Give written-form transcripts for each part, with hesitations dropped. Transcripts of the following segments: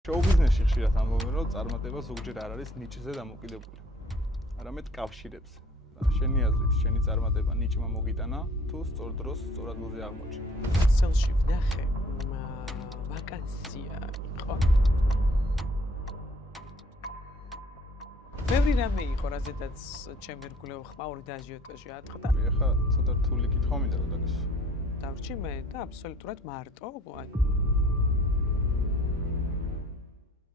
შოუ-ბიზნესში ხშირად ამბობენ, რომ წარმატება ზოგჯერ არ არის ნიჭზე დამოკიდებული. არამედ კავშირებს. შენი აზრით, შენი წარმატება ნიჭმა მოგიტანა თუ სწორ დროს, სწორ ადგილზე აღმოჩნდა? სელში ვნახე, ვაკანსია იყო. ბევრი რამე იყო, რაზედაც ჩემი რგულეო ხმაური და აჟიოტაჟი ატყდა. ეხლა ცოტა რთული კითხვა მინდა რომ დაგესვა. დავრჩი მე და აბსოლუტურად მარტო,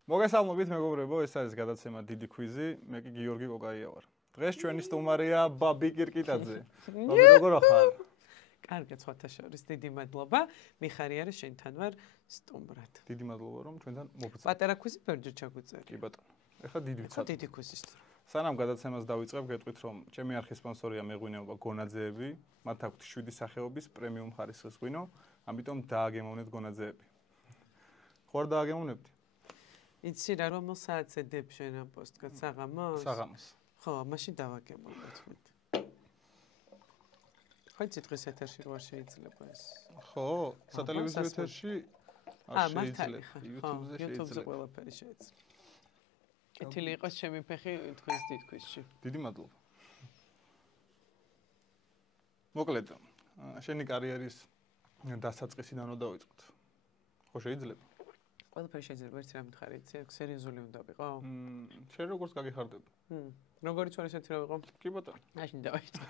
მოგესალმებით მეგობრებო, ეს არის გადაცემა დიდი ქვიზი, მე კი გიორგი კოკაია ვარ. დღეს ჩვენი სტუმარია ბაბი კირკიტაძე. ბაბი როგორ ახარ? კარგად, სხვათა შორის, დიდი მადლობა. მიხარი არის შენთან ვარ სტუმრად. დიდი მადლობა რომ ჩვენთან მოგწევთ. პატარა ქვიზი ბევრჯერ ჩაგვიწერე. კი ბატონო. ეხლა დიდი ვცადოთ. დიდი ქვიზის დრო. სანამ გადაცემას დავიწყებ, გეტყვით რომ ჩემი არხის სპონსორია მეღვინეობა გონაძეები, მათ აქვთ 7 სახეობის პრემიუმ ხარისხის ღვინო, ამიტომ დააგემოვნეთ გონაძეები. ხო არ დააგემოვნებდი? იცი რა რომელ საათზე დებ შენ ამ პოსტკაც საღამოს? საღამოს. ხო, მაშინ დავაგემოვნოთ მე. ხო, იცი დღეს ეთერში რო არ შეიძლება ეს. ხო, სატელევიზიო ეთერში არ შეიძლება. YouTube-ზე შეიძლება. ყველაფერი შეიძლება. კეთილი იყოს ჩემი ფეხი თქვენს თითქვისში. დიდი მადლობა. მოკლედ, შენი კარიერის დასაწყისიდან რომ დავიწყოთ. ხო შეიძლება? ყველაფერი შეიძლება ერთი რამე ხარ იცი, სერიოზული უნდა ვიყო? შენ როგორც გაგიხარდები? როგორიც ვარ ესეთი რა ვიყო? კი ბატონო. მაშინ დავიწყოთ.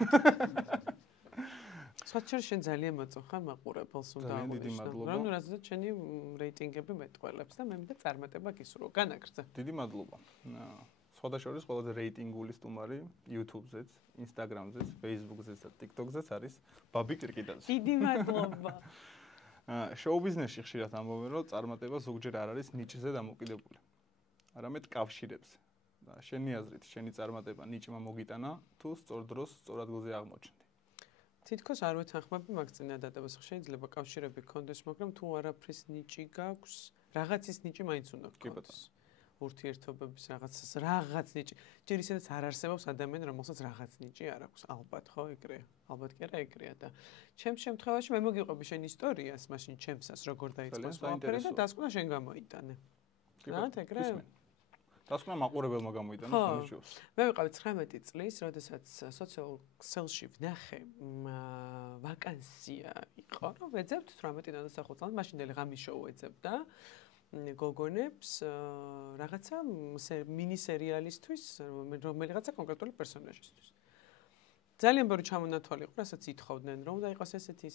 სხვათა შენ ძალიან მოწონხარ მაყურებელს უნდა ძალიან დიდი მადლობა. რომ რაზეც შენი რეიტინგები მეტყველებს და მე მინდა წარმატება გისურვო. განაგრძე. დიდი მადლობა. სხვათა შორის ყველაზე რეიტინგული სტუმარი YouTube-ზეც, Instagram-ზეც, Facebook-ზეც და TikTok-ზეც არის ბაბი კირკიტაძე. დიდი მადლობა. შოუ-ბიზნესში ხშირად ამბობენ, რომ წარმატება ზოგჯერ არ არის ნიჭზე დამოკიდებული. არამედ კავშირებს. და შენი აზრით, შენი წარმატება ნიჭმა მოგიტანა თუ სწორ დროს, სწორ ადგილზე აღმოჩნდი? თითქოს არ ვეთანხმები მაგ წინადადებას. შეიძლება კავშირები გქონდეს, მაგრამ თუ არაფრის ნიჭი გაქვს, რაღაცის ნიჭი მაინც უნდა გქონდეს. ურთიერთობების რაღაც ნიჭი. ჯერ ისედაც არ არსებობს ადამიანი, რომელსაც რაღაც ნიჭი არ აქვს. ალბათ ხო, ეგრეა. ალბათ კი არა ეგრეა და ჩემს შემთხვევაში მე მოგიყვები შენ ისტორიას, მაშინ ჩემსას როგორ დაიწყო ყველაფერი და დასკვნა შენ გამოიტანე. რა, ეგრე? დასკვნა მაყურებელმა გამოიტანა ხმაშოს. მე ვიყავი 19 წლის, როდესაც სოციალურ ქსელში ვნახე, ვაკანსია იყო, რომ ვეძებთ 18-დან 25 წლამდე მაშინდელი ღამის შოუ ეძებდა გოგონებს რაღაცა მინი სერიალისთვის, რომელიღაცა კონკრეტული პერსონაჟისთვის. ძალიან ბევრი ჩამონათვალი იყო, რასაც ითხოვდნენ, რომ უნდა იყოს ესეთი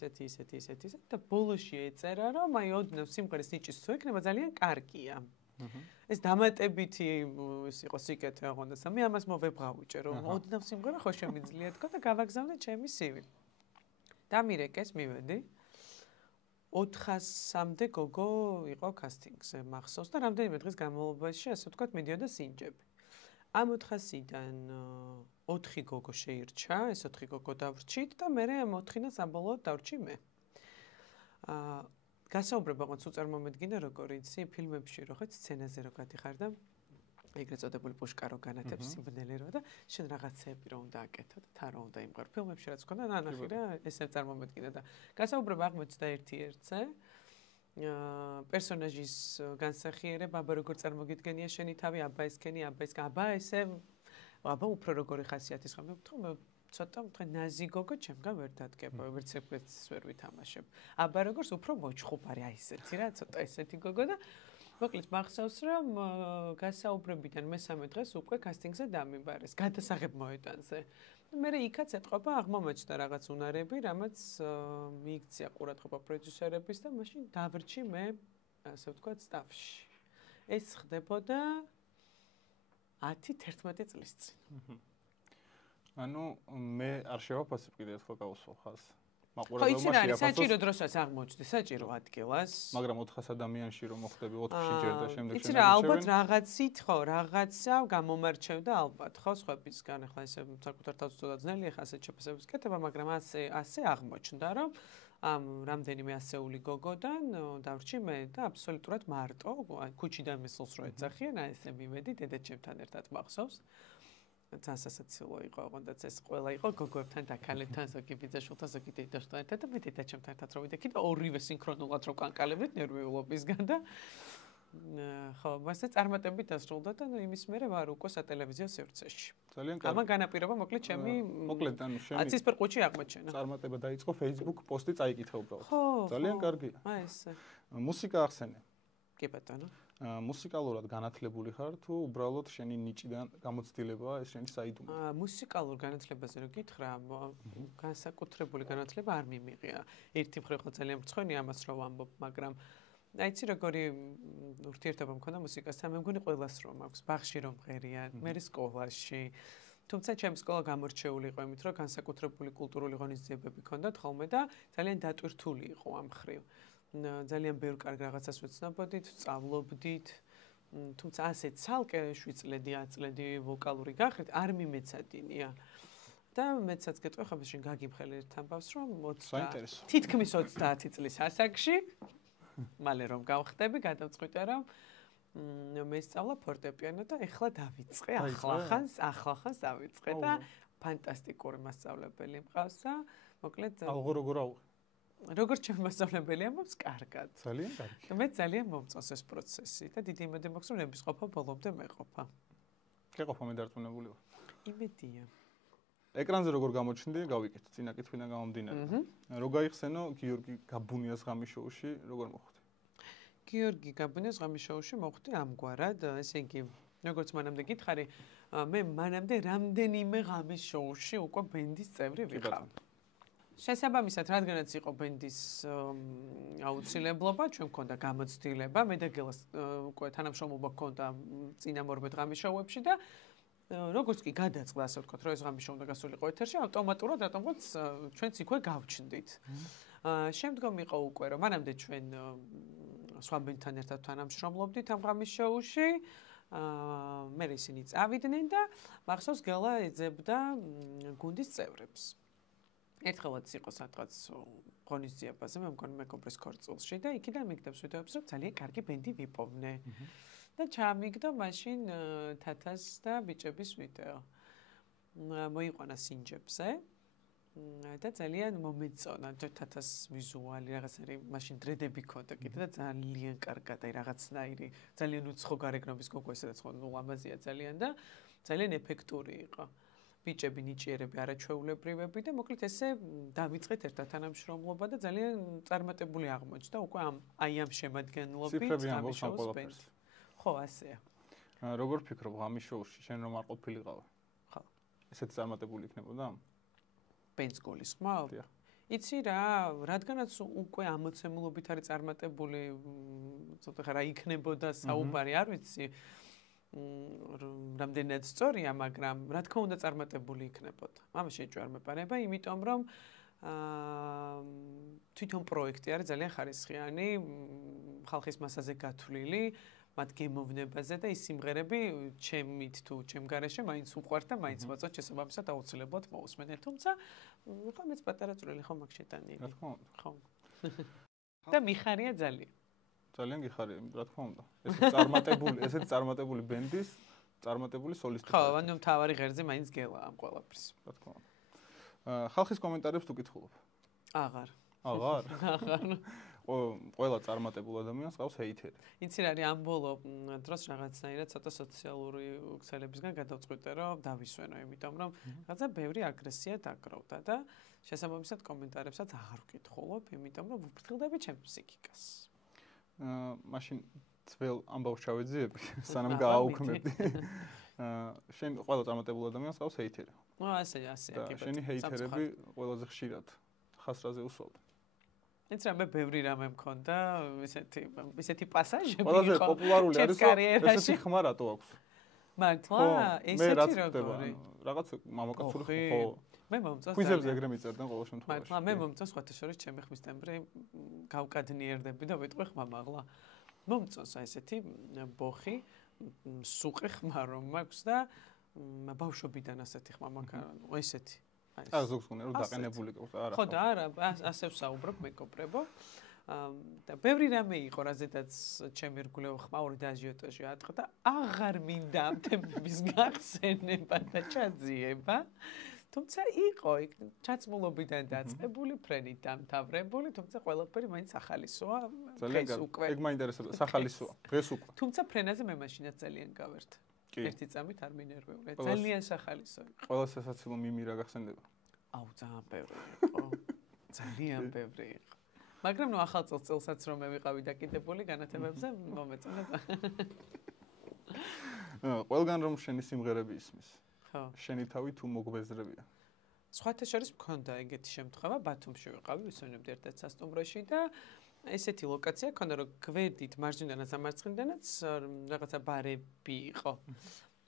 და ბოლოში ეწერა, რომ აი ოდნავ სიმღერის ნიჭის თუ ექნება ძალიან კარგია. ეს დამატებითი ის იყო სიკეთე აღონდა. მე ამას მოვებღავიჭე, რომ ოდნავ სიმღერა ხო შემიძლია თქო და გავაგზავნე ჩემი CV. დამირეკეს მივედი. 400-მდე გოგო იყო კასტინგზე მახსოვს და რამდენიმე დღის განმავლობაში ასე ვთქვათ მიდიოდა სინჯები. ამ 400-დან 4 გოგო შეირჩა, ეს 4 გოგო დავრჩით და მე ამ 4-ნას საბოლოოდ დავრჩი მე. გასაუბრება ყავს უწარმომედგინე როგორ იცი ფილმებში რო ხეთ სცენაზე რო გადიხარ და ეგრეთ წოდებული პუშკა რო განათებს სიმბნელე რო და შენ რაღაცები რო უნდა აკეთო და თა რო უნდა იმღარ ფილმებში რაც ქონდა ნანახი რა ესე წარმომედგინე და გასაუბრება აღმოჩნდა ერთ-ერთზე პერსონაჟის განსახიერება აბა როგორ წარმოგიდგენია შენი თავი აბა ესქენი აბა ესე აბა უფრო როგორი ხასიათის ხომ მე ცოტა თქვენ ნაზი გოგო ჩემგან ვერ დადგება, ვერც ერთს ვერ ვითამაშებ. აბა როგორც უფრო მოჩხუბარი, აი ესეთი რა, ცოტა ესეთი გოგო და მოკლედ მახსოვს რომ გასაუბრებიდან მესამე დღეს უკვე კასტინგზე დამიბარეს, გადასაღებ მოედანზე. მე იქაც ეთყობა აღმომაჩნდა რაღაც უნარები, რამაც მიიქცია ყურადღება პროდიუსერების და მაშინ დავრჩი მე, ასე ვთქვათ, სტაფში. ეს ხდებოდა 10-11 წლის წინ. ანუ მე არ შევაფასებ კიდე ერთხელ გავუსვამ ხას. ხო, იცი რა არის, საჭირო დროსაც აღმოჩნდი, საჭირო ადგილას. მაგრამ 400 ადამიანში რომ მოხდები 4-ში ჯერ და შემდეგ იცი რა, ალბათ რაღაცით ხო, რაღაცა გამომარჩევდა ალბათ, ხო, სხვებისგან, ახლა ესე საკუთარ თავს უწოდა ძნელია ხა ასეთ შეფასებებს კეთება, მაგრამ ასე აღმოჩნდა, რომ ამ რამდენიმე ასეული გოგოდან დავრჩი მე და აბსოლუტურად მარტო, ქუჩიდან მისულს რო ეძახიან, აი ესე მივედი დედაჩემთან ერთად მახსოვს. სასაცილო იყო, ოღონდაც ეს ყველა იყო გოგოებთან და ქალებთან, ზოგი ბიძაშვილთან, ზოგი დედაშვილთან ერთად და მე დედაჩემთან ერთად რომ ვიდექი და ორივე სინქრონულად რო კანკალებდით ნერვიულობისგან და ხო, მასე წარმატებით დასრულდა და იმის მერე ვარ უკვე სატელევიზიო სივრცეში. ძალიან კარგი. ამან განაპირობა მოკლედ ჩემი მოკლედ ანუ შენი აცისფერ ყუთში აღმოჩენა. წარმატება დაიწყო Facebook პოსტი წაიკითხე უბრალოდ. ხო. ძალიან კარგია. აი ესე. მუსიკა ახსენე. კი ბატონო. მუსიკალურად განათლებული ხარ თუ უბრალოდ შენი ნიჭიდან გამოცდილებაა ეს შენი საიდუმლო? მუსიკალურ განათლებაზე რო გითხრა, განსაკუთრებული განათლება არ მიმიღია. ერთი მხრივ ხო ძალიან მრცხვენია ამას რო ვამბობ, მაგრამ აიცი როგორი ურთიერთობა მქონდა მუსიკასთან, მე მგონი ყველას რომ აქვს, ბაღში რომ მღერია, მე სკოლაში. თუმცა ჩემი სკოლა გამორჩეული იყო იმით, რომ განსაკუთრებული კულტურული ღონისძიებები ჰქონდათ ხოლმე და ძალიან დატვირთული იყო ამ მხრივ. ძალიან ბევრ კარგ რაღაცას ვეცნობოდით, სწავლობდით. თუმცა ასე ცალკე 7 წლები, 10 წლები ვოკალური გახეთ არ მიმეცადინია. და მეცაც გეტყვი ხომ შენ გაგიმხელი ერთ ამბავს რომ 20 თითქმის 30 წლის ასაკში მალე რომ გავხდები, გადავწყვიტე რომ მე სწავლა ფორტეპიანო და ეხლა დავიწყე, ახლახანს დავიწყე და ფანტასტიკური მასწავლებელი მყავს და მოკლედ როგორ აუღე? როგორც ჩემი მასწავლებელი ამბობს, კარგად. ძალიან კარგი. მე ძალიან მომწონს ეს პროცესი და დიდი იმედი მაქვს რომ ნებისყოფა ბოლომდე მეყოფა. შეყოფა მე დარწმუნებული ვარ. იმედია. ეკრანზე როგორ გამოჩნდი, გავიკეთე წინა კითხვიდან გამომდინარე. რო გაიხსენო გიორგი გაბუნიას ღამის შოუში, როგორ მოხვდი? გიორგი გაბუნიას ღამის შოუში მოხვდი ამგვარად, ესე იგი, როგორც მანამდე გითხარი, მე მანამდე რამდენიმე ღამის შოუში უკვე ბენდის წევრი ვიყავ. შესაბამისად, რადგანაც იყო ბენდის აუცილებლობა, ჩვენ მქონდა გამოცდილება, მე და გელას უკვე თანამშრომლობა მქონდა წინა 12 ღამის შოუებში და როგორც კი გადაწყდა, ასე ვთქვათ, რომ ეს ღამის შოუ უნდა გასულიყო ეთერში, ავტომატურად რატომღაც ჩვენც იქვე გავჩნდით. შემდგომ იყო უკვე, რომ მანამდე ჩვენ სხვა ბენდთან ერთად თანამშრომლობდით ამ ღამის შოუში. მე ისინი წავიდნენ და მახსოვს გელა ეძებდა გუნდის წევრებს. ერთხელაც იყო სადღაც ღონისძიებაზე, მე მგონი მეგობრის ქორწილში და იქიდან მიგდებს ვიდეოებს, რომ ძალიან კარგი ბენდი ვიპოვნე. და ჩამიგდო მაშინ თათას და ბიჭების ვიდეო. მოიყვანა სინჯებზე და ძალიან მომეწონა თათას ვიზუალი, რაღაცნაირი მაშინ დრედები ქონდა კიდე და ძალიან კარგად, აი რაღაცნაირი, ძალიან უცხო გარეგნობის გოგო ესედაც ხო ლამაზია ძალიან და ძალიან ეფექტური იყო. ბიჭები ნიჭიერები, არაჩვეულებრივები და მოკლედ ესე დავიწყეთ ერთად თანამშრომლობა და ძალიან წარმატებული აღმოჩნდა უკვე აი ამ შემადგენლობით ღამის შოუს. ხო, ასეა. როგორ ფიქრობ ღამის შოუში შენ რომ არ ყოფილიყავ? ხო. ესეც წარმატებული იქნებოდა? ბენდს გულისხმობ? იცი რა, რადგანაც უკვე ამოცემულობით არის წარმატებული, ცოტა ხარ რა იქნებოდა საუბარი, არ ვიცი. რამდენად სწორია, მაგრამ რა თქმა უნდა წარმატებული იქნებოდა. ამას შეჭვარ მეპარება, იმიტომ რომ თვითონ პროექტი არის ძალიან ხარისხიანი, ხალხის მასაზე გათვლილი, მათ გემოვნებაზე და ის სიმღერები ჩემით თუ ჩემ გარეშე მაინც უყვართ და მაინც მოწონთ, შესაბამისად აუცილებლად მოусმენთ. თუმცა ხო მეც პატარა წვრილი ხომ აქ შეტანილი. რა თქმა უნდა. ხო. და მიხარია ძალიან. ძალიან გიხარია, რა თქმა უნდა. ესეც წარმატებული ბენდის, წარმატებული სოლისტი. ხო, ანუ მთავარი ღერძი მაინც გელა ამ ყველაფრის. რა თქმა უნდა. ხალხის კომენტარებს თუ კითხულობ? აღარ. აღარ? ყველა წარმატებულ ადამიანს ყავს ჰეითერი. იცი რა არის ამ ბოლო დროს რაღაცნაირად ცოტა სოციალური ქსელებისგან გადავწყვიტე რომ დავისვენო, იმიტომ რომ რაღაცა ბევრი აგრესია დაგროვდა და შესაბამისად კომენტარებსაც აღარ ვკითხულობ, იმიტომ რომ ვფრთხილდები ჩემს ფსიქიკას. მაშინ ძველ ამბავს ჩავეძიები, სანამ გააუქმებდი. შენ ყველა წარმატებულ ადამიანს ყავს ჰეითერი. ასეა, და შენი ჰეითერები ყველაზე ხშირად ხასრაზე უსვამენ. იცი რა, მე ბევრი რამე მქონდა, ისეთი პასაჟები იყო. ყველაზე პოპულარული არის ესეთი ხმა რატო აქვს? მართლა, ესეთი როგორი? რაღაც მამაკაცური ხო. მე მომწონს. კვიზებზე ეგრე მიწერდნენ ყოველ შემთხვევაში. მართლა, მე მომწონს სხვათა შორის ჩემი ხმის ტემბრი გავკადნიერდები და ვიტყვი ხმა მაღლა. მომწონს აი ესეთი ბოხი, სუყი ხმა რომ მაქვს და ბავშვობიდან ასეთი ხმა მაქვს, ესეთი. ზოგს გონია რომ დაყენებული ყავს, არა. ხო და არა, ასე ვსაუბრობ მეკობრებო. და ბევრი რამე იყო, რაზედაც ჩემი რგულეო ხმაური და აჟიოტაჟი ატყდა, აღარ მინდა ამ თემების გახსენება და ჩაძიება. თუმცა იყო იქ ჩაცმულობიდან დაწყებული, ფრენით დამთავრებული, თუმცა ყველაფერი მაინც ახალისოა. ძალიან კარგი. ეგ მაინტერესებდა, სახალისოა. დღეს უკვე. თუმცა ფრენაზე მე მაშინაც ძალიან გავერთ. ერთი წამით არ მინერვეულე. ძალიან სახალისო იყო. ყველა სასაცილო მიმი რა გახსენდება? აუ, ძალიან ბევრი იყო. ძალიან ბევრი იყო. მაგრამ ნუ ახალ წელსაც რომ მე ვიყავი დაკიდებული განათებებზე, მომეწონება. ყველგან რომ შენი სიმღერები ისმის. ხო. შენი თავი თუ მოგბეზრებია. სხვათა შორის მქონდა ეგეთი შემთხვევა, ბათუმში ვიყავი, ვისვენებდი ერთ-ერთ სასტუმროში და ესეთი ლოკაცია ქონდა, რომ გვერდით მარჯვნიდან ამარცხნიდანაც რაღაცა ბარები იყო.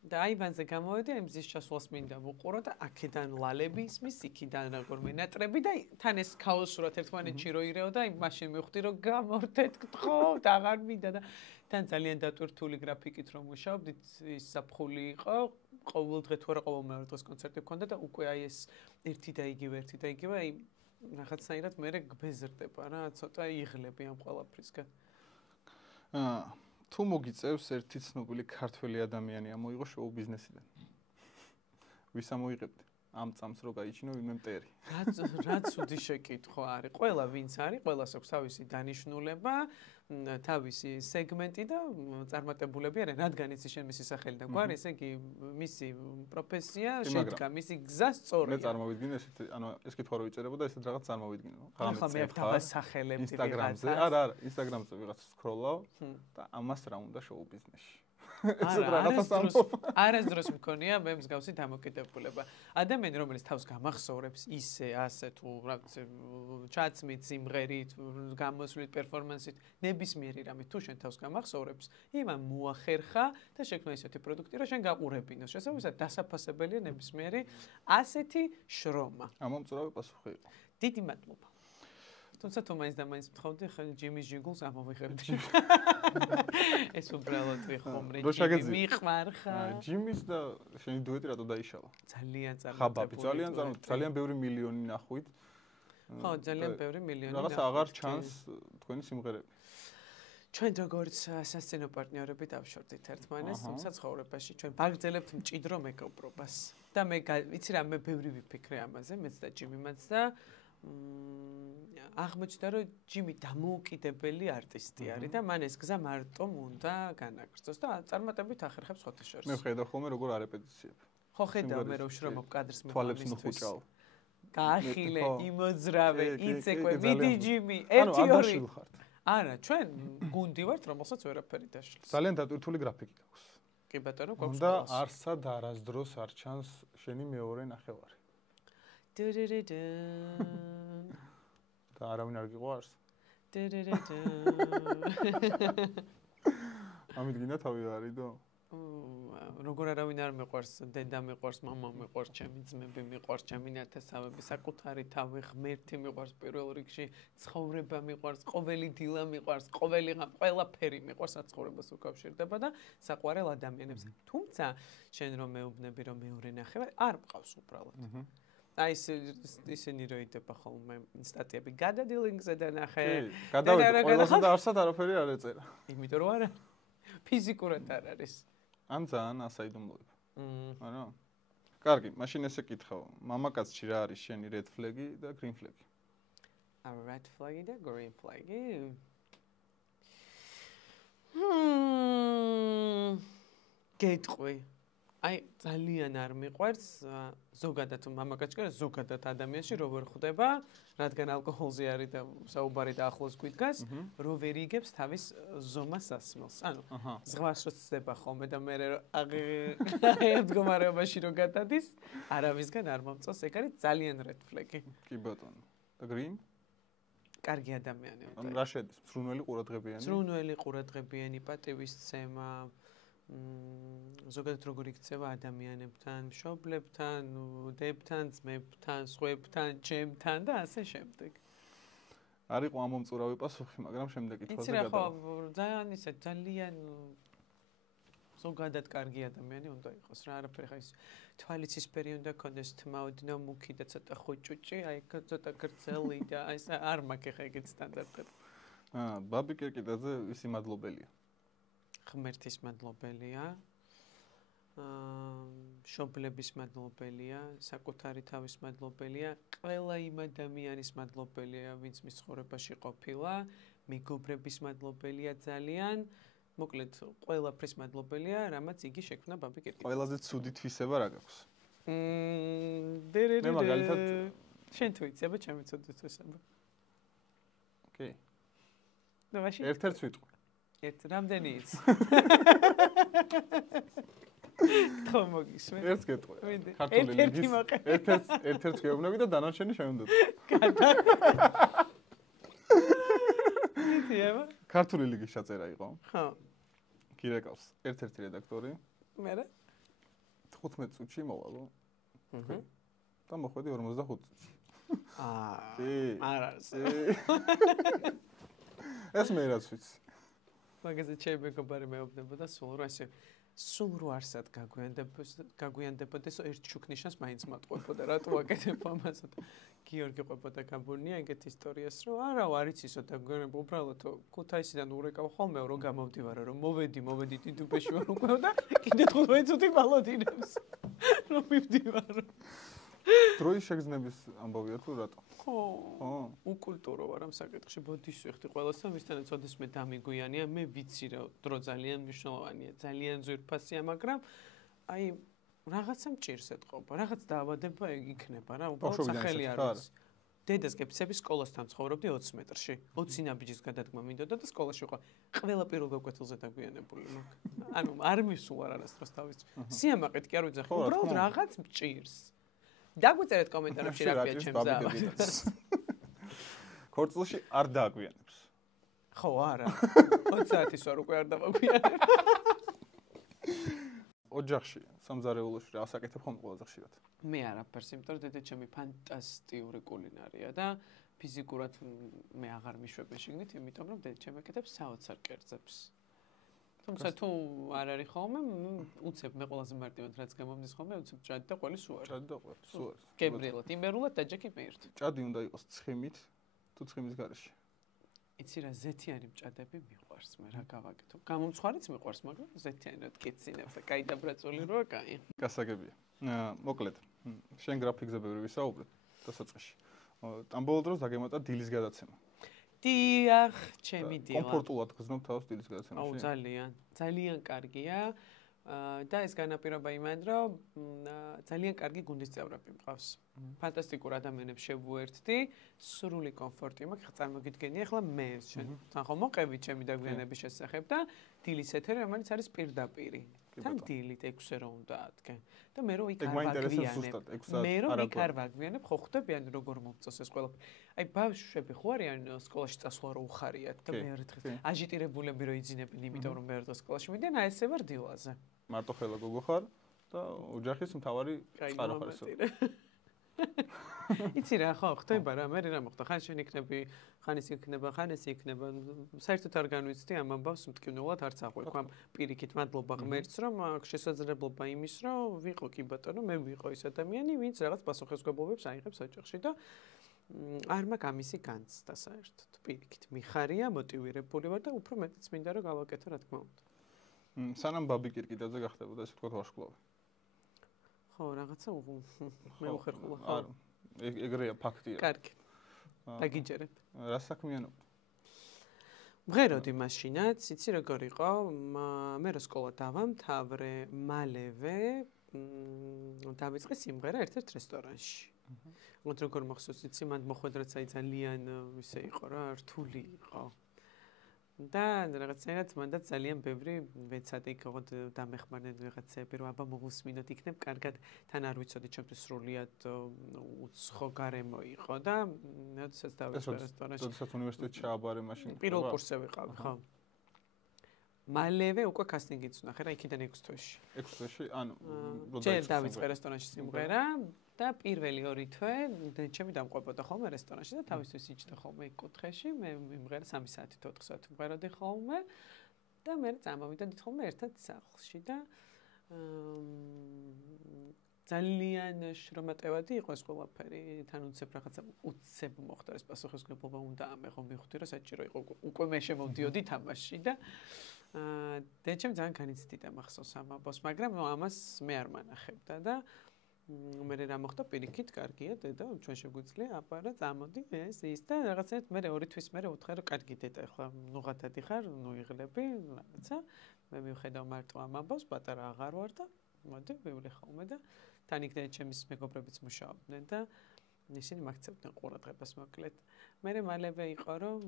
და აივანზე გამოვედი, აი მზის ჩასვლას მინდა ვუყურო და აქედან ლალები ისმის, იქიდან როგორმე ნატრები და თან ეს ქაოსურად ერთმანეთში რო ირეო და აი მაშინ მივხვდი, რომ გამორთეთ გთხოვთ, აღარ მინდა და თან ძალიან დატვირთული გრაფიკით რომ მუშაობდით, ის საფხული იყო, ყოველ დღე თუ არა ყოველ მეორე დღეს კონცერტი გქონდა და უკვე აი ეს ერთი და იგივე, აი რაღაცნაირად მე გბეზრდება რა, ცოტა იღლები ამ ყველაფრისგან. თუ მოგიწევს ერთი ცნობილი ქართველი ადამიანი ამოიღო შოუ ბიზნესიდან. ვის ამოიღებდი? ამ წამს რო გაიჩინო ვინმე მტერი. რა ცუდი შეკითხვა არის. ყველა ვინც არის, ყველას აქვს თავისი დანიშნულება, თავისი სეგმენტი და წარმატებულები არიან, რადგან იცი შენ მისი სახელი და გვარი, ესე იგი მისი პროფესია შედგა, მისი გზა სწორია. მე წარმოვიდგინე ესეთ, ანუ ეს კითხვა რო იწერებოდა, ესეთ რაღაც წარმოვიდგინე. ახლა მე დავასახელებდი ინსტაგრამზე. არა, ინსტაგრამზე ვიღაც სკროლავ და ამას რა უნდა შოუ ბიზნესში. ესეთ რაღაცას ამბობ. არასდროს მქონია მე მსგავსი დამოკიდებულება. ადამიანი რომელიც თავს გამახსოვრებს ისე, ასე თუ რაღაც ჩაცმით, სიმღერით, გამოსვლით, პერფორმანსით, ნებისმიერი რამე თუ შენ თავს გამახსოვრებს, იმან მოახერხა და შექმნა ისეთი პროდუქტი, რომ შენ გაყურებინოს. შესაბამისად, დასაფასებელია ნებისმიერი ასეთი შრომა. ამომწურავი პასუხი იყო. დიდი მადლობა. თუმცა თუ მაინც და მაინც მთხოვდი, ხა ჯიმის ჯიგულს ამოვიღებდი. ეს უბრალოდ ვიხმრე, ჯიმი მიყვარხა. ჯიმის და შენი დუეტი რატო დაიშალა? ძალიან წარმატებული. ხაბაბი, ძალიან ბევრი მილიონი ნახვით. ხო, ძალიან ბევრი მილიონი ნახვით. რაღაც აღარ ჩანს თქვენი სიმღერები. ჩვენ როგორც სასცენო პარტნიორები დავშორდით ერთმანეთს, თუმცა ცხოვრებაში ჩვენ ვაგრძელებთ მჭიდრო მეგობრობას. და მე ვიცი რა, მე ბევრი ვიფიქრე ამაზე, მეც და ჯიმიმაც და აღმოჩნდა, რომ ჯიმი დამოუკიდებელი არტისტი არის და მან ეს გზა მარტო უნდა განაგრძოს და წარმატებით ახერხებს სხვათა შორის. მე ვხედავ ხოლმე როგორ არეპეტიციებ. ხო ხედავ მე რომ ვშრომობ კადრს თვალებს ნუხუჭავ. გაახილე, იმოძრავე, იცეკვე, მიდი ჯიმი, 1-2. არა, ჩვენ გუნდი ვართ, რომელსაც ვერაფერი დაშლის. ძალიან დატვირთული გრაფიკი აქვს. კი ბატონო, გვაქვს. და არსად არასდროს არ ჩანს შენი მეორე ნახევარი. და არავინ არ გიყვარს? ამით გინდა თავი არიდო? როგორ არავინ არ მიყვარს, დედა მიყვარს, მამა მიყვარს, ჩემი ძმები მიყვარს, ჩემი ნათესავები, საკუთარი თავი, ღმერთი მიყვარს პირველ რიგში, ცხოვრება მიყვარს, ყოველი დილა მიყვარს, ყველაფერი მიყვარს, რაც ცხოვრებას უკავშირდება და საყვარელ ადამიანებს. თუმცა, შენ რომ მეუბნები, რომ მეორე ნახევარი არ მყავს უბრალოდ. აი ისინი რო იდება ხოლმე სტატიები გადადილინგზე და ნახე. გადავედი ყველასა და არსად არაფერი არ ეწერა. იმიტომ რომ არა ფიზიკურად არ არის. ან ძალიან ასაიდუმლოება. არა? კარგი, მაშინ ესე კითხავ. მამაკაცში რა არის შენი red flag-ი და green flag-ი? Red flag-ი და green flag-ი? გეტყვი. აი ძალიან არ მიყვარს ზოგადად მამაკაცკენ ზოგადად ადამიანში რო ვერ ხვდება, რადგან ალკოჰოლზე არის და საუბარი და ახლოს გვიდგას, რო ვერ იგებს თავის ზომას ასმელს. ანუ ზღვას რო ცდება ხოლმე და მე აი მდგომარეობაში რო გადადის, არავისგან არ მომწონს, ეგ არის ძალიან red flag-ი. კი ბატონო. და green? კარგი ადამიანი. ანუ რა შედის? მზრუნველი ყურადღებიანი? მზრუნველი ყურადღებიანი, პატივისცემა. ზოგადად როგორ იქცევა ადამიანებთან, მშობლებთან, დებთან, ძმებთან, სხვებთან, ჩემთან და ასე შემდეგ. არ იყო ამომწურავი პასუხი, მაგრამ შემდეგ კითხვაზე იცი რა ხო, ძალიან ზოგადად კარგი ადამიანი უნდა იყოს რა, არაფერი ხა ის თვალიცისფერი უნდა ქონდეს, თმაოდნო, მუქი და ცოტა ხუჭუჭი, აი ცოტა გრძელი და აი ეს არ მაქვს ხა ეგეთ სტანდარტები. ბაბი კირკიტაძე ისი მადლობელია? ღმერთის მადლობელია. შობლების მადლობელია, საკუთარი თავის მადლობელია, ყველა იმ ადამიანის მადლობელია, ვინც მის ცხოვრებაში ყოფილა, მეგობრების მადლობელია ძალიან, მოკლედ ყველაფრის მადლობელია, რამაც იგი შექმნა ბაბი კირკიტა. ყველაზე ცუდი თვისება რა გაქვს? მე მაგალითად შენ თუ იცი, აბა ჩემი ცუდი თვისება. კი. ნუ მაშინ ერთ-ერთ ვიტყვი. რამდენი იცი? თქო მოგისმე. ერთს გეტყვი. ქართული ლიგის ერთ-ერთს გეუბნები და დანარჩენი შევუნდოთ. იცი, ქართული ლიგის ჩაწერა იყო. ხო. გირეკავს ერთ-ერთი რედაქტორი. მერე 15 წუთში მოვალო. და მოხვედი 45 წუთში. კი. არა. ეს მე რაც ვიცი. მაგაზე ჩემი მეგობარი მეუბნებოდა სულ რო არსად გაგვიანდებოდეს ერთ შუქნიშანს მაინც მატყუებოდა რატო აკეთებ ამასო გიორგი ყვებოდა გაბურნია ეგეთ ისტორიას რომ არა არ იცისო და უბრალოდ ქუთაისიდან ურეკავ ხოლმე რო გამოვდივარო რომ მოვედი დიდუბეში ვარ უკვე და კიდე 15 წუთი მალოდინებს რომ მივდივარო დროის შეგრძნების ამბავია თუ რატო? ხო. უკულტურო ვარ ამ საკითხში, ბოდიშ ვიხდი ყველასთან, ვისთანაც ოდესმე დამიგვიანია, მე ვიცი რომ დრო ძალიან მნიშვნელოვანია, ძალიან ძვირფასია, მაგრამ აი რაღაცა მჭირს ეთყობა, რაღაც დაავადება იქნება რა, უბრალოდ სახელი არ არის. დედას გეფიცების სკოლასთან ცხოვრობდი 20 მეტრში. 20 ნაბიჯის გადადგმა მინდოდა და სკოლაში ვიყავ. ყველა პირველ გაკვეთილზე დაგვიანებული მაგ. ანუ არ მისულა არასდროს თავის. სიამაყით კი არ ვიძახი, უბრალოდ რაღაც მჭირს. დაგვიწერეთ კომენტარებში რა ქვია ჩემს. ქორწილში არ დააგვიანებს. ხო, არა. 20 საათის ვარ უკვე არ დავაგვიანებ. ოჯახში, სამზარეულოში რა ასაკეთებ ხომ ყველაზე ხშირად? მე არაფერს, იმიტომ რომ დედა ჩემი ფანტასტიკური კულინარია და ფიზიკურად მე აღარ მიშვები შიგნით, იმიტომ რომ დედა ჩემი აკეთებს საოცარ კერძებს. თუმცა თუ არ არის ხოლმე, უცებ მე ყველაზე მარტივად რაც გამომდის ხოლმე, უცებ ჭადი და ყველი სუარი. ჭადი და ყველი სუარი. გებრიელად, იმერულად დაჯექი მე ერთ. ჭადი უნდა იყოს ცხიმით, თუ ცხიმის გარეშე. იცი რა, ზეთიანი მჭადები მიყვარს მე რა გავაკეთო. გამომცხვარიც მიყვარს, მაგრამ ზეთიანად კეცინებს და კაი დაბრაწული როა, კაი. გასაგებია. მოკლედ, შენ გრაფიკზე ბევრი ვისაუბრეთ დასაწყისში. ამ ბოლო დროს დაგემატა დილის გადაცემა. დიახ, ჩემი დილა. კომფორტულად გრძნობ თავს დილის გადაცემაში? აუ, ძალიან კარგია. და ეს განაპირობა იმან, რომ ძალიან კარგი გუნდის წევრები მყავს. ფანტასტიკურ ადამიანებს შევუერთდი, სრული კომფორტი მაქვს, წარმოგიდგენია, ახლა მე შენ თან ხომ მოყევი ჩემი დაგვიანების შესახებ და დილის ეთერი, რომელიც არის პირდაპირი. თან დილით 6-ზე რომ უნდა ადგე. და მე რო იქ არ ვაგვიანებ. მე რო იქ არ ვაგვიანებ, ხო ხვდებიან როგორ მომწონს ეს ყველაფერი. აი ბავშვები ხო არიან სკოლაში წასვლა რო უხარიათ და მე ერთხელ აჟიტირებულები რო იძინებენ, იმიტომ რომ მე ერთო სკოლაში მიდიან, აი ესე ვარ დილაზე. მარტო ხელა გოგო ხარ და ოჯახის მთავარი წყარო ხარ ესე. იცი რა, ხო, ხდება რა, მე რა მოხდა, ხან შენ იქნები, ხან ის იქნება, ხან ეს იქნება. საერთოდ არ განვიცდი ამ ამბავს მტკივნეულად არც აღვიქვამ. პირიქით მადლობა ღმერთს, რომ აქვს შესაძლებლობა იმის, რომ ვიყო კი ბატონო, მე ვიყო ის ადამიანი, ვინც რაღაც პასუხისმგებლობებს აიღებს ოჯახში და არ მაქვს ამისი განცდა საერთოდ. პირიქით მიხარია, მოტივირებული ვარ და უფრო მეტიც მინდა რომ გავაკეთო რა თქმა უნდა. სანამ ბაბი კირკიტაძე გახდებოდა ესე ვთქვათ ვარშკლავი. ხო, რაღაცა მე უხერხულა ხო. არა, ეგრეა ფაქტია. კარგი. დაგიჯერებ. რა საქმიანობა? მღეროდი მაშინაც, იცი როგორ იყო? მე რო სკოლა დავამთავრე, მალევე დავიწყე სიმღერა ერთ-ერთ რესტორანში. როგორ მოხსოვს, იცი, მან მოხვედრაც აი ძალიან ისე იყო რა, რთული იყო. და რაღაცნაირად მანდა ძალიან ბევრი ვეცადე იქ დამეხმარნენ რაღაცები რომ აბა მოვუსმინოთ იქნებ კარგად თან არ ვიცოდი ჩემთვის სრულიად უცხო გარემო იყო და როდესაც დავიწყე რესტორანში როდესაც უნივერსიტეტში ჩააბარე მაშინ პირველ კურსზე ვიყავი ხო მალევე უკვე კასტინგიც ვნახე რა იქიდან 6 თვეში 6 თვეში ანუ ჯერ დავიწყე რესტორანში სიმღერა და პირველი 2 თვე ჩემი დამყვებოდა ხოლმე რესტორანში და თავისთვის იჯდა ხოლმე იქ კუთხეში მე მიმღერა 3 საათი 4 საათი ვღეროდი ხოლმე და მე წამოვიდოდი ხოლმე ერთად სახლში და ძალიან შრომატევადი იყო ეს ყველაფერი თან უცებ რაღაცა უცებ მოხდა ეს პასუხისმგებლობა უნდა ამეღო მივხვდი რომ საჭირო იყო უკვე მე შემოვდიოდი თამაში და დედაჩემ ძალიან განიცდიდა მახსოვს ამ ამბავს, მაგრამ ამას მე არ მანახებდა და მე რა მოხდა პირიქით, კარგია დედა, ჩვენ შეგვიძლია აპარა, წამოდი ეს ის და რაღაცა მე 2 თვის მერე უთხრა რომ კარგი დედა, ახლა ნუღათადი ხარ, ნუიღლები, რაღაცა. მე მივხედავ მარტო ამ ამბავს, პატარა აღარ ვარ და მოდი ვივლი ხოლმე და თან იქ ჩემის მეგობრებიც მუშაობდნენ და ისინი მაგცებდნენ ყურადღებას მოკლედ. მე მალევე იყო რომ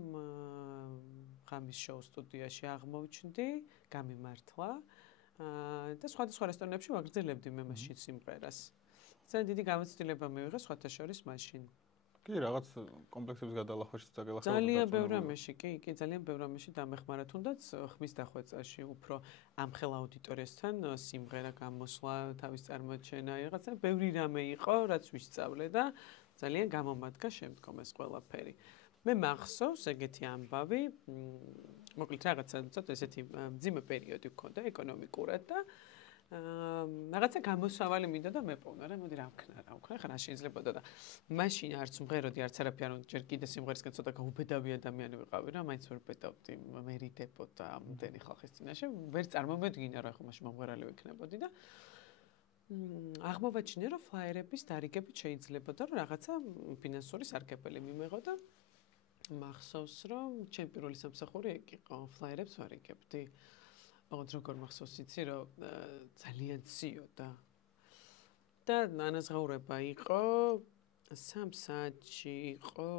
ღამის შოუ სტუდიაში აღმოჩნდი, გამიმართლა და სხვადასხვა რესტორნებში ვაგრძელებდი მე მაშინ სიმღერას. ძალიან დიდი გამოცდილება მივიღე სხვათა შორის მაშინ. კი, რაღაც კომპლექსების გადალახვაშიც დაგელახა. ძალიან ბევრ რამეში, კი, ძალიან ბევრ რამეში დამეხმარა, თუნდაც ხმის დახვეწაში უფრო ამხელ აუდიტორიასთან სიმღერა გამოსვლა, თავის წარმოჩენა, რაღაცა ბევრი რამე იყო, რაც ვისწავლე და ძალიან გამომადგა შემდგომ ეს ყველაფერი. მე მახსოვს ეგეთი ამბავი, მოკლედ რაღაცა ცოტა ესეთი მძიმე პერიოდი გქონდა ეკონომიკურად და რაღაცა გამოსავალი მინდა და მეპოვნა რა, მოდი რა ვქნა, ხა რა შეიძლებოდა და მაშინ არც მღეროდი, არც არაფერი, ანუ ჯერ კიდე სიმღერისგან ცოტა გაუბედავი ადამიანი ვიყავი რა, მაინც ვერ ბედავდი, მერიდებოდა ამდენი ხალხის წინაშე, ვერ წარმომედგინა რა, ხო მაშინ მომღერალი ვიქნებოდი და აღმოვაჩინე რომ ფლაიერების დარიგებით შეიძლებოდა რომ რაღაცა ფინანსური სარგებელი მიმეღო და მახსოვს რომ ჩემი პირველი სამსახური ეგ იყო, ფლაიერებს ვარიგებდი. ოღონდ როგორ მახსოვს იცი რომ ძალიან ციოდა და ანაზღაურება იყო 3 საათში იყო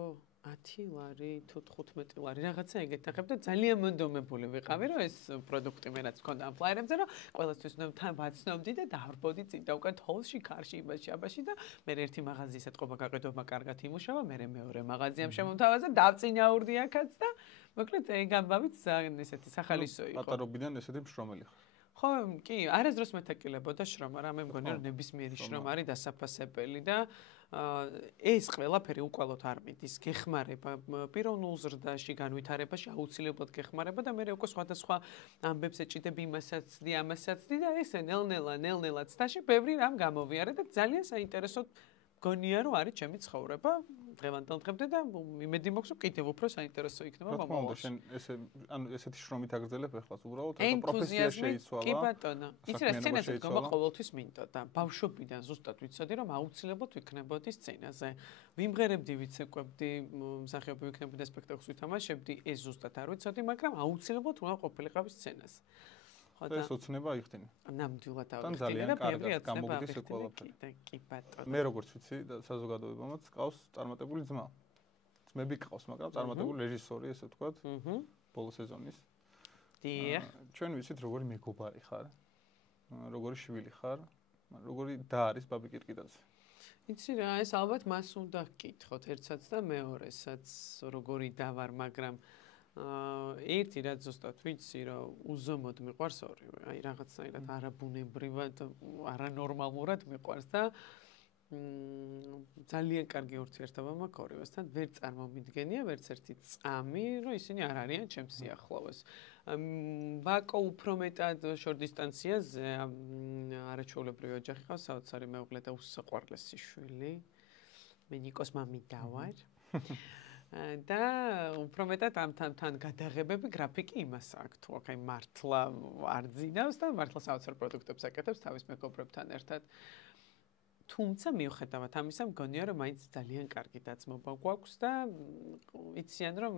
10 ლარი თუ 15 ლარი რაღაცა ეგეთ ახებ და ძალიან მონდომებული ვიყავი რომ ეს პროდუქტი მე რაც მქონდა ამ ფლაიერებზე რომ ყველასთვის თან ვაცნობდი და დავრბოდი წინ და უკან თოლში კარში იმაში აბაში და მე ერთი მაღაზიის ეთყობა გაყიდობა კარგად იმუშავა მე მეორე მაღაზიამ შემომთავაზა დავწინაურდი აქაც და მოკლედ ეგ ამბავით ძალიან ესეთი სახალისო იყო პატარობიდან ესეთი მშრომელი ხარ ხო კი არასდროს მეთაკილებოდა შრომა რა მე მგონი რომ ნებისმიერი შრომა არის დასაფასებელი და ეს ყველაფერი უკვალოდ არ მიდის გეხმარება პიროვნულ ზრდაში განვითარებაში აუცილებლად გეხმარება და მე უკვე სხვადასხვა ამბებს ეჭიდები იმასაც და ესე ნელ-ნელა ცდაში ბევრი რამ გამოვიარე და ძალიან საინტერესო გონია რომ არის ჩემი ცხოვრება დღევანდელ დღემდე და იმედი მაქვს რომ კიდევ უფრო საინტერესო იქნება მომავალში. შენ ანუ ესეთი შრომით აგრძელებ ეხლა უბრალოდ ეს პროფესია შეიცვალა. კი ბატონო. იცი რა სცენაზე გქონდა ყოველთვის მინდოდა. ბავშვობიდან ზუსტად ვიცოდი რომ აუცილებლად ვიქნებოდი სცენაზე. ვიმღერებდი, ვიცეკვებდი, მსახიობი ვიქნებდი და სპექტაკლს ვითამაშებდი. ეს ზუსტად არ ვიცოდი, მაგრამ აუცილებლად უნდა ყოფილიყავი სცენაზე. ეს ოცნება იხდინა. ნამდვილად ავიხდინა. ძალიან კარგად გამოგდის ეს ყველაფერი. კი ბატონო. მე როგორც ვიცი და საზოგადოებამაც ყავს წარმატებული ძმა. ძმები ყავს, მაგრამ წარმატებული რეჟისორი, ესე ვთქვათ. ბოლო სეზონის. დიახ. ჩვენ ვიცით როგორი მეგობარი ხარ. როგორი შვილი ხარ. როგორი და არის ბაბი კირკიდაძე. იცი რა, ეს ალბათ მას უნდა გკითხოთ ერთსაც და მეორესაც როგორი და ვარ, მაგრამ ერთი რაც ზუსტად ვიცი რომ უზომოდ მიყვარს ორივე. აი რაღაცნაირად არაბუნებრივად, არანორმალურად მიყვარს და ძალიან კარგი ურთიერთობა მაქვს ორივესთან. ვერ წარმომიდგენია ვერც ერთი წამი, რომ ისინი არ არიან ჩემს სიახლოვეს. ბაკო უფრო მეტად შორტ დისტანციაზე არაჩვეულებრივი ოჯახი ყავს, საოცარი მეუღლე და უსაყვარლესი შვილი. მე ნიკოს მამიდა ვარ. და უფრო მეტად ამთან გადაღებები გრაფიკი იმას აქვს თუ აქ მართლა არ ძინავს და მართლა საოცარ პროდუქტებს აკეთებს თავის მეგობრებთან ერთად. თუმცა მიუხედავად ამისა მგონია რომ მაინც ძალიან კარგი დაძმობა გვაქვს და იციან რომ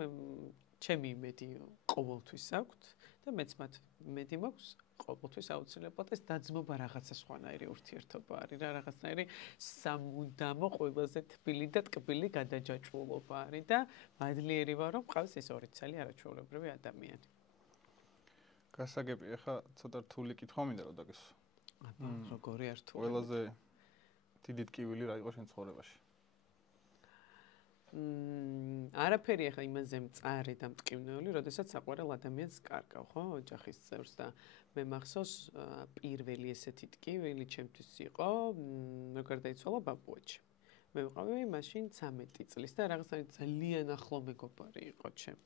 ჩემი იმედი ყოველთვის აქვთ და მეც მათ იმედი მაქვს ყოველთვის აუცილებლად ეს დაძმობა რაღაცა სხვანაირი ურთიერთობა არის რა რაღაცნაირი სამუდამო ყველაზე თბილი და ტკბილი გადაჯაჭვულობა არის და მადლიერი ვარ რომ ყავს ეს ორი ცალი არაჩვეულებრივი ადამიანი. გასაგები ახლა ცოტა რთული კითხვა მინდა რომ დაგესვა. აბა როგორი რთული. ყველაზე დიდი ტკივილი რა იყო შენ ცხოვრებაში? არაფერი ახლა იმაზე მწარე და მტკივნეული, როდესაც საყვარელ ადამიანს კარგავ, ხო, ოჯახის წევრს და მე მახსოვს პირველი ესეთი ტკივილი ჩემთვის იყო, როგორ დაიცვალა ბაბუაჩი. მე ვიყავი მაშინ 13 წლის და რაღაცნაირად ძალიან ახლო მეგობარი იყო ჩემი.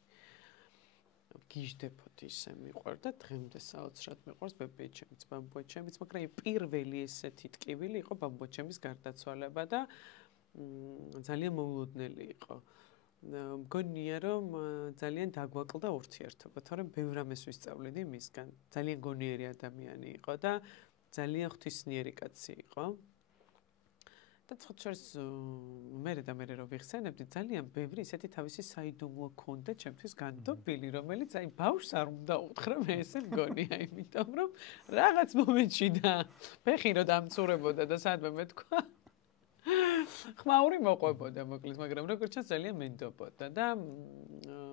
გიждდებოდი ისე მიყვარდა დღემდე საოცრად მიყვარს ბებიაჩემიც, ბაბუაჩემიც, მაგრამ პირველი ესეთი ტკივილი იყო ბაბუაჩემის გარდაცვალება და ძალიან მოულოდნელი იყო. მგონია რომ ძალიან დაგვაკლდა ურთიერთობა, თორემ ბევრ რამეს ვისწავლიდი მისგან. ძალიან გონიერი ადამიანი იყო და ძალიან ღვთისმიერი კაცი იყო. და ცოტაშორის მე რომ ვიხსენებდი, ძალიან ბევრი ისეთი თავისი საიდუმლო ქონდა ჩემთვის განდობილი, რომელიც აი ბავშვს არ უნდა უთხრა, მე ესე მგონია, იმიტომ რომ რაღაც მომენტში და ფეხი რო დამცურებოდა და სადმე მეთქვა ხმაური მოყვებოდა მოკლედ, მაგრამ როგორც ჩანს ძალიან მენდობოდა და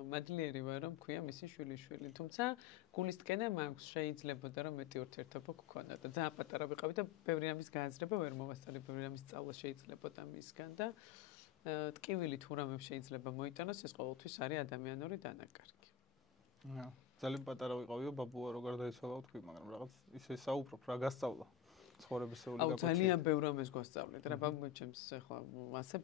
მადლიერი ვარ რომ ქვია მისი შვილიშვილი, თუმცა გულისტკენა მაქვს, შეიძლებოდა რომ მეტი ურთიერთობა გქონდა და ძალიან პატარა ვიყავი და ბევრი ამის გააზრება ვერ მოვასწარი, ბევრი ამის სწავლა შეიძლებოდა მისგან და ტკივილი თუ რამე შეიძლება მოიტანოს, ეს ყოველთვის არის ადამიანური დანაკარგი. ძალიან პატარა ვიყავიო, ბაბუა რო გარდაიცვალა თქვი, მაგრამ რაღაც ისე საუბრობ, რა გასწავლა. ცხოვრებისეული გაკეთება. ძალიან ბევრ რამეს გვასწავლეთ. რა ბაბუა ჩემს ახლა ასე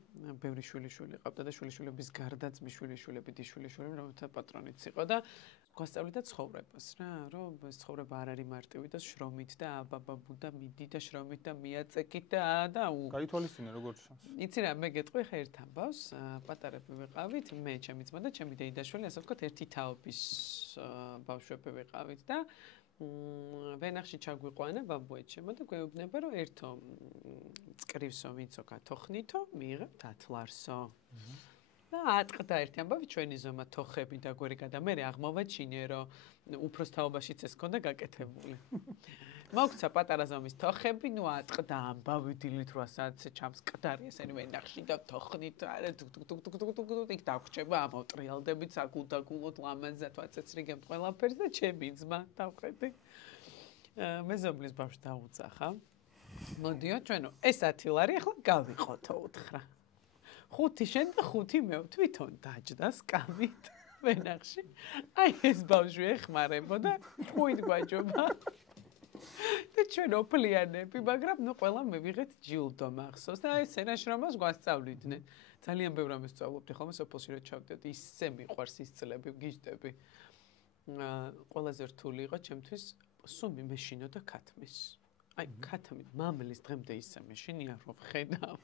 ბევრი შვილიშვილი ყავდა და შვილიშვილების გარდაც მიშვილიშვილები, დიშვილიშვილები, რომელთა პატრონიც იყო და გვასწავლიდა ცხოვრებას რა, რომ ეს ცხოვრება არ არის მარტივი და შრომით და აბაბაბუ და მიდი და შრომით და მიაწეკით და გაითვალისწინე როგორც ჩანს. იცი რა, მე გეტყვი ხა ერთ ამბავს, პატარები ვიყავით, მე, ჩემი ძმა და ჩემი დეიდაშვილი, ასე ვთქვათ, ერთი თაობის ბავშვები ვიყავით და ვენახში ჩაგვიყვანა ბაბუეჩემო და გვეუბნება რომ ერთო წკრივსო ვინცო გათოხნითო მიიღებთ 10 ლარსო და ატყდა ერთი ამბავი ჩვენი ზომა თოხები და გვერიგა და მე აღმოვაჩინე რომ უფროს თაობაშიც ეს ქონდა გაკეთებული მოგცა პატარა ზომის თოხები ნუ ატყდა ამბავი დილით 8 საათზე ჩამს ყდარი ესენი ვენახში და თოხნით არა თუკ იქ დაგვრჩება ამოტრიალდებით საგულდაგულოდ ლამაზად ვაწეცრიგებთ ყველაფერს და ჩემი ძმა დავხედი მეზობლის ბავშვს დაუძახა მოდიო ჩვენო ეს 10 ლარი ახლა გავიყოთო უთხრა 5 შენ და 5 მე თვითონ დაჯდა სკამით ვენახში აი ეს ბავშვი ეხმარებოდა ჭუით გვაჯობა და ჩვენ ოფლიანები, მაგრამ ნუ ყველა მივიღეთ ჯილდო მახსოვს და აი სენაშრომას გვასწავლიდნენ. ძალიან ბევრ რამეს სწავლობდი ხოლმე სოფელში რო ჩავდიოდი, ისე მიყვარს ის წლები, გიჟდები. ყველაზე რთული იყო ჩემთვის სუმი მეშინო და ქათმის. აი ქათმი მამლის დღემდე ისე მეშინია რომ ხედავ.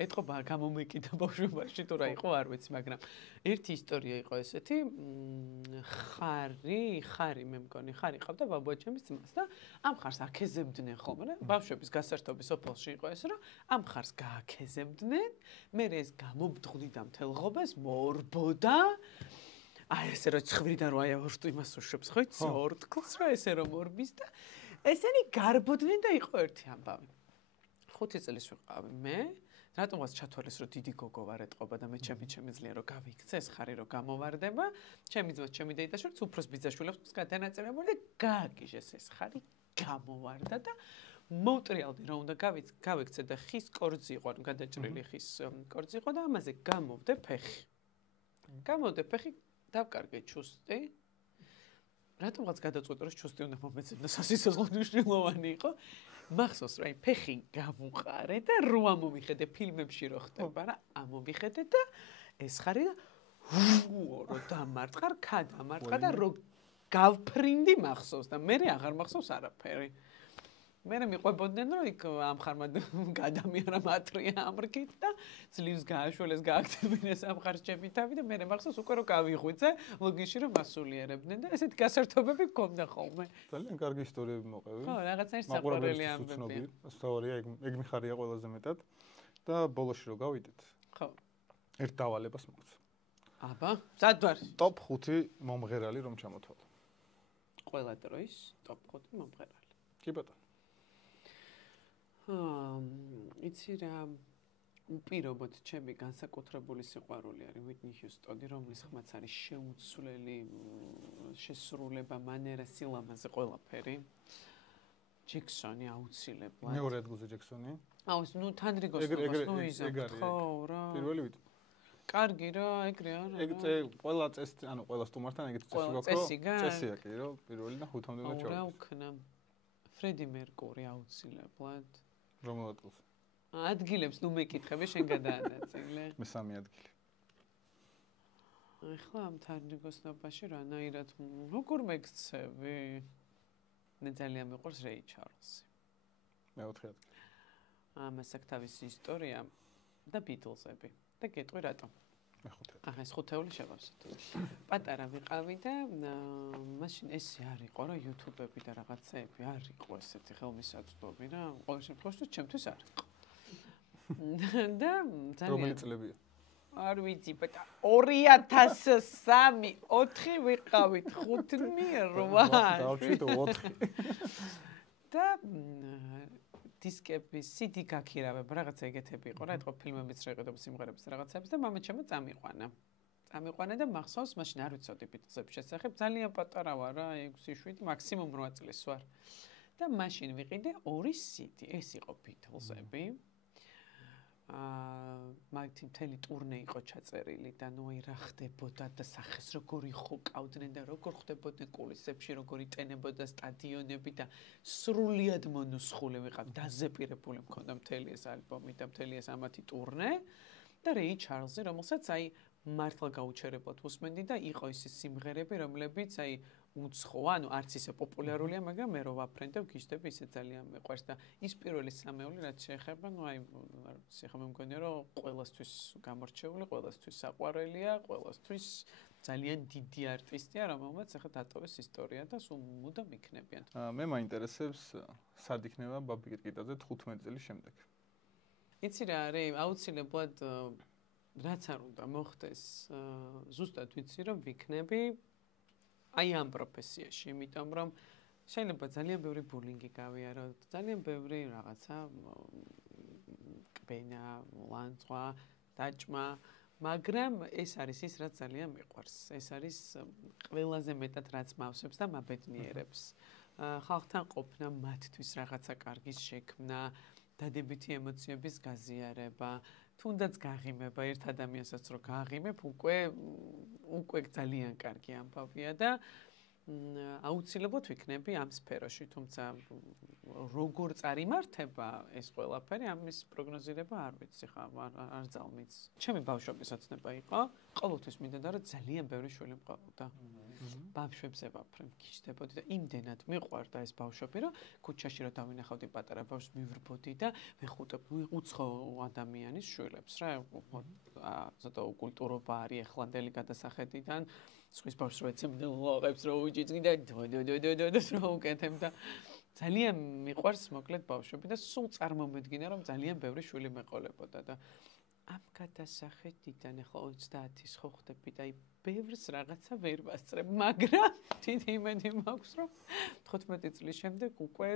ეთყობა გამომეკიდა ბავშვობაში თუ რა იყო არ ვიცი, მაგრამ ერთი ისტორია იყო ესეთი, ხარი მე მგონი, ხარი ყავდა ბაბუა ჩემის ძმას და ამ ხარს აქეზებდნენ ხოლმე, რა, ბავშვების გასართობი სოფელში იყო ეს, რომ ამ ხარს გააქეზებდნენ, მე ეს გამობდღნიდა მთელ ღობეს, მორბოდა. აი ესე რომ ცხვირიდან რო აიავშტ იმას უშვებს, ხო იცი, ორთქლს რა ესე რომ მორბის და ესენი გარბოდნენ და იყო ერთი ამბავი. 5 წლის ვიყავი მე რატომღაც ჩათვალეს რომ დიდი გოგო ვარ ეთყობა და მე ჩემი ძლია რომ გავიქცე ეს ხარი რომ გამოვარდება ჩემი ძმა ჩემი დეიდაშვილიც უფროს ბიძაშვილებს გადანაწილებული და გააგიჟეს ეს ხარი გამოვარდა და მოვტრიალდი რომ უნდა გავიქცე და ხის კორძი იყო ანუ გადაჭრილი ხის კორძი იყო და ამაზე გამოვდე ფეხი დავკარგე ჩუსტი რატომღაც გადაწყვეტე რომ ჩუსტი უნდა მომეცემ და სასიცოცხლო მნიშვნელოვანი იყო მახსოვს რა ფეხი გავუყარე და რო ამომიხედე ფილმებში რო ხდება რა ამომიხედე და ეს ხარი და რო დამარტყარ ქადამარტყა და რო გავფრინდი მახსოვს და მე აღარ მახსოვს არაფერი მე მიყვებოდნენ რომ იქ ამ ხარმა გადამიარა მატრია ამრგით და ძლივს გააშველეს გააქტებინეს ამ ხარს ჩემი თავი და მე მახსოვს უკვე რომ გავიღვიძე ლოგიში რომ მასულიერებდნენ და ესეთი გასართობები გქონდა ხოლმე ძალიან კარგი ისტორიები მოყევი ხო რაღაცნაირ საყვარელი ამბები ისტორია ეგ მიხარია ყველაზე მეტად და ბოლოში რო გავიდეთ ხო ერთ დავალებას მოგცა აბა სად ვარ ტოპ 5 მომღერალი რომ ჩამოთვალო ყველა დროის ტოპ 5 მომღერალი კი ბატონო იცი რა უპირობოდ ჩემი განსაკუთრებული სიყვარული არის უიტნი ჰიუსტონი, რომლის ხმაც არის შეუცვლელი შესრულება, მანერა, სილამაზე ყველაფერი. ჯექსონი აუცილებლად. მეორე ადგილზე ჯექსონი. აუ, ნუ თანრიგოს ნუ იზამთ, ხო, რა. პირველი ვიტ. კარგი რა, ეგრე არა. ეგ ყველა წესი, ანუ ყველა სტუმართან ეგეთი წესი გვაქვს, რომ წესია კი, რომ პირველი და ხუთამდე უნდა ჩავიდეთ. რა უქნა. ფრედი მერკური აუცილებლად. რომელ ადგილზე? ადგილებს ნუ მეკითხები შენ გადაანაწილე. მესამე ადგილი. ეხლა ამ თანრიგოსნობაში რანაირად როგორ მეკცევი? მე ძალიან მიყვარს რეი ჩარლზი. მეოთხე ადგილი. ამას აქვს თავისი ისტორია და ბიტლზები. და გეტყვი რატომ? ახლა ეს ხუთეული შევავსოთ. პატარა ვიყავი და მაშინ ესე არ იყო რა YouTube-ები და რაღაცეები არ იყო ესეთი ხელმისაწვდომი რა. ყოველ შემთხვევაში ჩემთვის არ იყო. და ძალიან რომელი წლებია? არ ვიცი, ბატა 2003 4 ვიყავით 5-8 დავჭირდა 4 და დისკების CD გაქირავება რაღაცა ეგეთები იყო რა, ეთქო ფილმებიც შეყიდო სიმღერებს რაღაცებს და მამაჩემო წამიყვანა და მახსოვს მაშინ არ ვიცოდი ბიტლზების შესახებ, ძალიან პატარა ვარ რა, 6-7 მაქსიმუმ 8 წლის ვარ. და მაშინ ვიყიდე 2 CD, ეს იყო ბიტლზები. მაგათი მთელი ტურნე იყო ჩაწერილი და ნუ აი რა ხდებოდა და სახეს როგორ იხოკავდნენ და როგორ ხდებოდნენ კულისებში, როგორ იტენებოდა სტადიონები და სრულიად მონუსხული ვიყავ, დაზეპირებული მქონდა მთელი ეს ალბომი და მთელი ეს ამათი ტურნე და რეი ჩარლზი, რომელსაც აი მართლა გაუჩერებლად უსმენდი და იყო ის სიმღერები, რომლებიც აი უცხო, ანუ არც ისე პოპულარულია, მაგრამ მე რო ვაფრენ და ვგიჟდები, ისე ძალიან მეყვარს და ის პირველი სამეული რაც შეეხება, ნუ აი ციხე მე მგონია რომ ყველასთვის გამორჩეული, ყველასთვის საყვარელია, ყველასთვის ძალიან დიდი არტისტია, რომელმაც ახლა დატოვეს ისტორია და სულ მუდამ იქნებიან. მე მაინტერესებს სად იქნება ბაბი კიტკიტაძე 15 წლის შემდეგ. იცი რა არის, აუცილებლად რაც არ უნდა მოხდეს, ზუსტად ვიცი რომ ვიქნები აი ამ პროფესიაში, იმიტომ რომ შეიძლება ძალიან ბევრი ბულინგი გავიარო, ძალიან ბევრი რაღაცა კბენა, ლანძღვა, დაჭმა, მაგრამ ეს არის ის, რაც ძალიან მიყვარს. ეს არის ყველაზე მეტად რაც მავსებს და მაბედნიერებს. ხალხთან ყოფნა, მათთვის რაღაცა კარგის შექმნა, დადებითი ემოციების გაზიარება, თუნდაც გაღიმება ერთ ადამიანსაც რო გაღიმებ, უკვე ძალიან კარგი ამბავია და აუცილებლად ვიქნები ამ სფეროში, თუმცა როგორ წარიმართება ეს ყველაფერი, ამის პროგნოზირება არ ვიცი ხა, არ ძალმიც. ჩემი ბავშვობის ოცნება იყო, ყოველთვის მინდოდა რომ ძალიან ბევრი შვილი მყავდა. ბავშვებს ევაფრენ, გიждდებოდი და იმდენად მიყვარდა ეს ბავშვები, რომ ქუჩაში რო დავინახავდი პატარა ბავშვს მივრბოდი და ვეხუტებ უცხო ადამიანის შვილებს რა, ცოტა უკულტურობა არის ახლანდელი გადასახედიდან, სხვის ბავშვს რო ეცემდნენ ლოყებს რო უჭიძგი და რო უკეთებ და ძალიან მიყვარს მოკლედ ბავშვები და სულ წარმომედგინა რომ ძალიან ბევრი შვილი მეყოლებოდა და ამ გადასახედიდან ახლა 30-ის ხო ხდები და აი ბევრს რაღაცა ვერ ვასწრებ, მაგრამ დიდი იმედი მაქვს რომ 15 წლის შემდეგ უკვე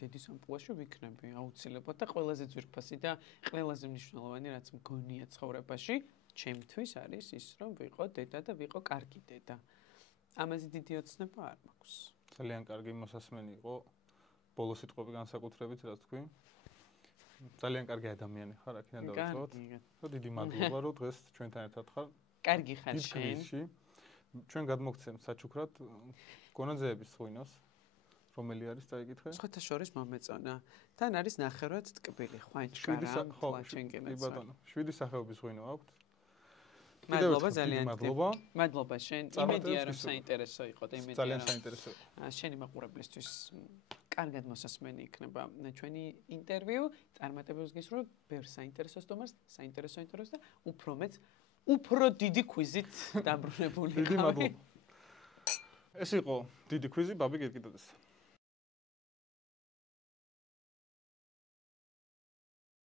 დედის ამპლუაში ვიქნები აუცილებლად და ყველაზე ძვირფასი და ყველაზე მნიშვნელოვანი რაც მგონია ცხოვრებაში ჩემთვის არის ის რომ ვიყო დედა და ვიყო კარგი დედა. ამაზე დიდი ოცნება არ მაქვს. ძალიან კარგი მოსასმენი იყო ბოლო სიტყვები განსაკუთრებით რაც თქვი. ძალიან კარგი ადამიანი ხარ, აქედან დავიწყოთ. დიდი მადლობა რომ დღეს ჩვენთან ერთად ხარ. კარგი ხარ შენ. ჩვენ გადმოგცემთ საჩუქრად გონაძეების ღვინოს. რომელი არის დაიკითხე? სხვათა შორის მომეწონა. თან არის ნახევრად ტკბილი ხვანჭკარა, ლაჩენკინაც. ბატონო, 7 სახეობის ღვინო აქვთ. მადლობა ძალიან. მადლობა. მადლობა შენ. იმედია რომ საინტერესო იყო და იმედია ძალიან საინტერესო. შენი მაყურებლისთვის კარგად მოსასმენი იქნება ჩვენი ინტერვიუ. წარმატებებს გისურვებ ბევრ საინტერესო სტუმარს, საინტერესო ინტერვიუს და უფრო მეც უფრო დიდი კვიზით დაბრუნებული. დიდი მადლობა. ეს იყო დიდი კვიზი ბაბი კიტკიტაძეს.